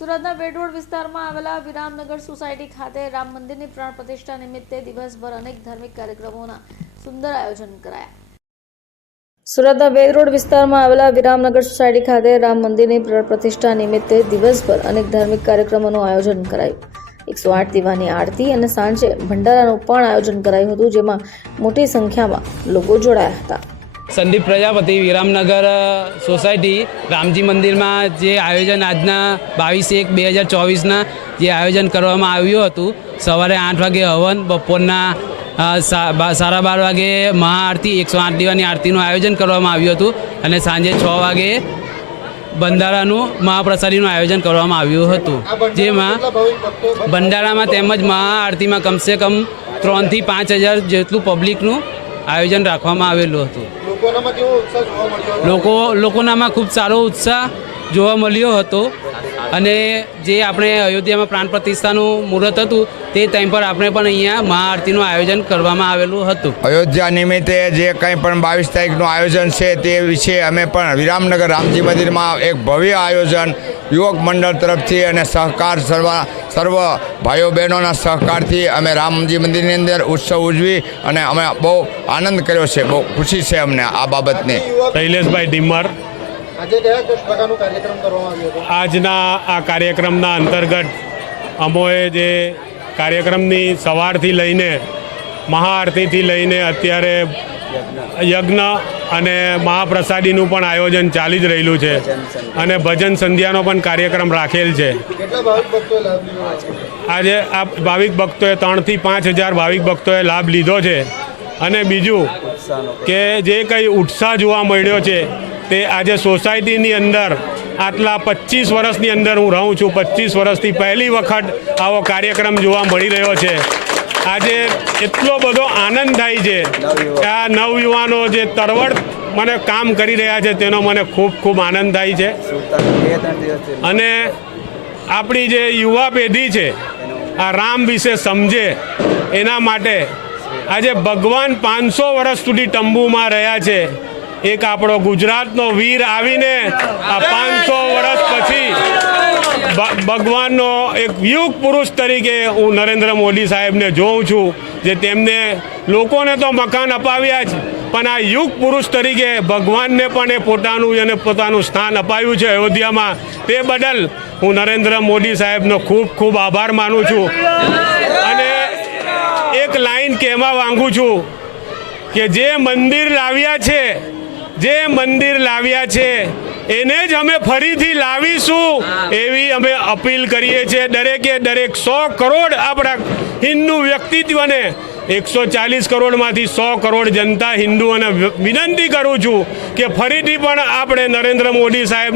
સુરતના વેડરોડ વિસ્તારમાં આવેલા વિરામનગર સોસાયટી ખાતે રામ મંદિરની પ્રાણ પ્રતિષ્ઠા નિમિત્તે દિવસભર અનેક ધાર્મિક કાર્યક્રમોના સુંદર આયોજન કરાયા. સુરતના વેદ રોડ વિસ્તારમાં આવેલા વિરામનગર સોસાયટી ખાતે રામ મંદિરની પ્રાણ પ્રતિષ્ઠા નિમિત્તે દિવસભર અનેક ધાર્મિક કાર્યક્રમોનું આયોજન કરાયું. એકસો આઠ દીવાની આરતી અને સાંજે ભંડારાનું પણ આયોજન કરાયું હતું, જેમાં મોટી સંખ્યામાં લોકો જોડાયા હતા. સંદીપ પ્રજાપતિ, વિરામનગર સોસાયટી, રામજી મંદિરમાં જે આયોજન આજના બાવીસ એક બે હજાર ચોવીસના જે આયોજન કરવામાં આવ્યું હતું. સવારે આઠ વાગે હવન, બપોરના સાડા બાર વાગે મહાઆરતી, એકસો આઠ દીવાની આરતીનું આયોજન કરવામાં આવ્યું હતું અને સાંજે છ વાગે બંધારાનું મહાપ્રસાદીનું આયોજન કરવામાં આવ્યું હતું. જેમાં બંધારામાં તેમજ મહાઆરતીમાં કમસે કમ ત્રણથી પાંચ હજાર જેટલું પબ્લિકનું આયોજન રાખવામાં આવેલું હતું. લોકોનામાં લોકો લોકોનામાં ખૂબ સારો ઉત્સાહ જોવા મળ્યો હતો. અને જે આપણે અયોધ્યામાં પ્રાણ પ્રતિષ્ઠાનું મુહૂર્ત હતું તે ટાઈમ પર આપણે પણ અહીંયા મહાઆરતીનું આયોજન કરવામાં આવેલું હતું. અયોધ્યા નિમિત્તે જે કંઈ પણ બાવીસ તારીખનું આયોજન છે તે વિશે અમે પણ વિરામનગર રામજી મંદિરમાં એક ભવ્ય આયોજન યુવક મંડળ તરફથી અને સહકાર સર્વ સર્વ ભાઈઓ બહેનોના સહકારથી અમે રામજી મંદિરની અંદર ઉત્સવ ઉજવી અને અમે બહુ આનંદ કર્યો છે બહુ ખુશી છે અમને આ બાબતની. શૈલેષભાઈ ડીમર આજના આ કાર્યક્રમના અંતર્ગત અમોએ જે કાર્યક્રમની સવારથી લઈને મહાઆરતીથી લઈને અત્યારે યજ્ઞ અને મહાપ્રસાદીનું પણ આયોજન ચાલી જ રહેલું છે. અને ભજન સંધ્યાનો પણ કાર્યક્રમ રાખેલ છે. કેટલા ભાવિક ભક્તોએ લાભ લીધો? હતો? આજે આ ભાવિક ભક્તોએ ત્રણથી પાંચ હજાર ભાવિક ભક્તોએ લાભ લીધો છે. અને બીજું કે જે કંઈ ઉત્સાહ જોવા મળ્યો છે તે આજે સોસાયટીની અંદર આટલા પચીસ વર્ષની અંદર હું રહું છું. પચીસ વર્ષથી પહેલી વખત આવો કાર્યક્રમ જોવા મળી રહ્યો છે. આજે એટલો બધો આનંદ થાય છે આ નવયુવાનો જે તરવડ મને કામ કરી રહ્યા છે તેનો મને ખૂબ ખૂબ આનંદ થાય છે. અને આપણી જે યુવા પેઢી છે, આ રામ વિશે સમજે એના માટે આજે ભગવાન પાંચસો વર્ષ સુધી તંબુમાં રહ્યા છે. એક આપણો ગુજરાતનો વીર આવીને આ પાંચસો વર્ષ પછી ભગવાનનો એક યુગ પુરુષ તરીકે હું નરેન્દ્ર મોદી સાહેબને જોઉં છું, જે તેમને લોકોને તો મકાન અપાવ્યા જ, પણ આ યુગ પુરુષ તરીકે ભગવાનને પણ એ પોતાનું અને પોતાનું સ્થાન અપાયું છે અયોધ્યામાં. તે બદલ હું નરેન્દ્ર મોદી સાહેબનો ખૂબ ખૂબ આભાર માનું છું. અને એક લાઈન કહેવા માંગુ છું કે જે મંદિર લાવ્યા છે જે મંદિર લાવ્યા છે, એને જ અમે ફરીથી લાવીશું એવી અમે અપીલ કરીએ છીએ. દરેકે દરેક સો કરોડ આપણા હિન્દુ વ્યક્તિત્વને એકસો ચાલીસ કરોડમાંથી સો કરોડ જનતા હિન્દુઓને વિનંતી કરું છું કે ફરીથી પણ આપણે નરેન્દ્ર મોદી સાહેબ